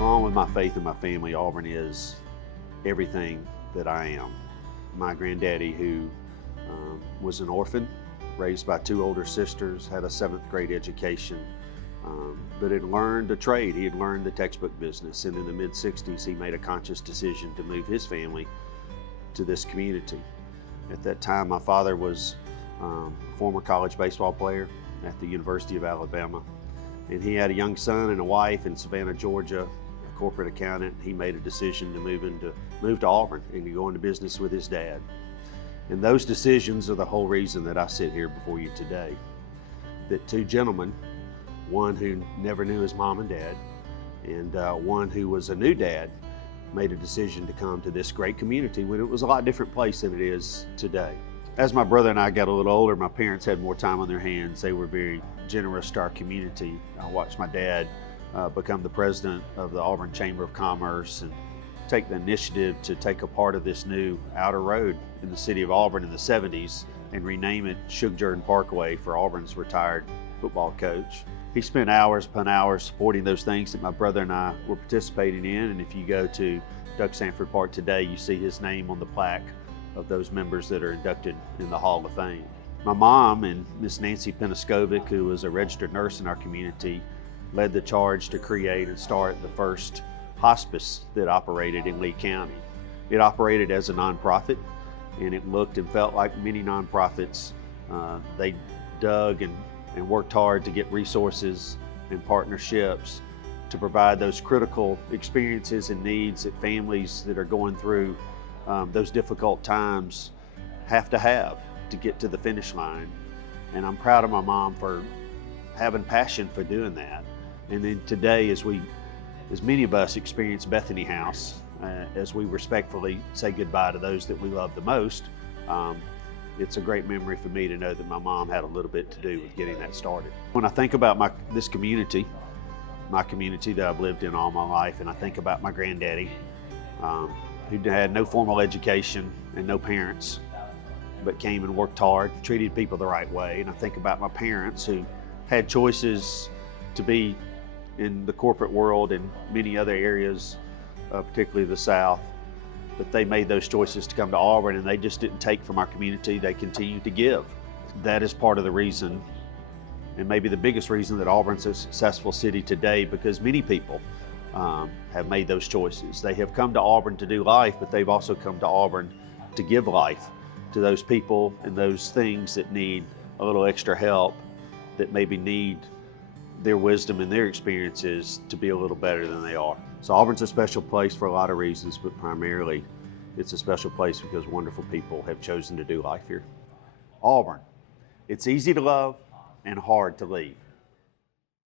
Along with my faith in my family, Auburn is everything that I am. My granddaddy, who was an orphan, raised by two older sisters, had a 7th grade education, but had learned a trade. He had learned the textbook business, and in the mid-60s, he made a conscious decision to move his family to this community. At that time, my father was a former college baseball player at the University of Alabama, and he had a young son and a wife in Savannah, Georgia, a corporate accountant. He made a decision to move to Auburn and to go into business with his dad. And those decisions are the whole reason that I sit here before you today. That two gentlemen, one who never knew his mom and dad, and one who was a new dad, made a decision to come to this great community when it was a lot different place than it is today. As my brother and I got a little older, my parents had more time on their hands. They were very generous to our community. I watched my dad become the president of the Auburn Chamber of Commerce and take the initiative to take a part of this new outer road in the city of Auburn in the 70s and rename it Shug Jordan Parkway for Auburn's retired football coach. He spent hours upon hours supporting those things that my brother and I were participating in, and if you go to Doug Sanford Park today, you see his name on the plaque of those members that are inducted in the Hall of Fame. My mom and Miss Nancy Peniskovic, who was a registered nurse in our community, led the charge to create and start the first hospice that operated in Lee County. It operated as a nonprofit, and it looked and felt like many nonprofits. They dug and worked hard to get resources and partnerships to provide those critical experiences and needs that families that are going through those difficult times have to get to the finish line. And I'm proud of my mom for having passion for doing that. And then today, as many of us experience Bethany House, as we respectfully say goodbye to those that we love the most, it's a great memory for me to know that my mom had a little bit to do with getting that started. When I think about this community, my community that I've lived in all my life, and I think about my granddaddy, who had no formal education and no parents, but came and worked hard, treated people the right way. And I think about my parents who had choices to be in the corporate world and many other areas, particularly the South, but they made those choices to come to Auburn, and they just didn't take from our community, they continued to give. That is part of the reason, and maybe the biggest reason, that Auburn's a successful city today, because many people have made those choices. They have come to Auburn to do life, but they've also come to Auburn to give life to those people and those things that need a little extra help, that maybe need their wisdom and their experiences to be a little better than they are. So Auburn's a special place for a lot of reasons, but primarily it's a special place because wonderful people have chosen to do life here. Auburn, it's easy to love and hard to leave.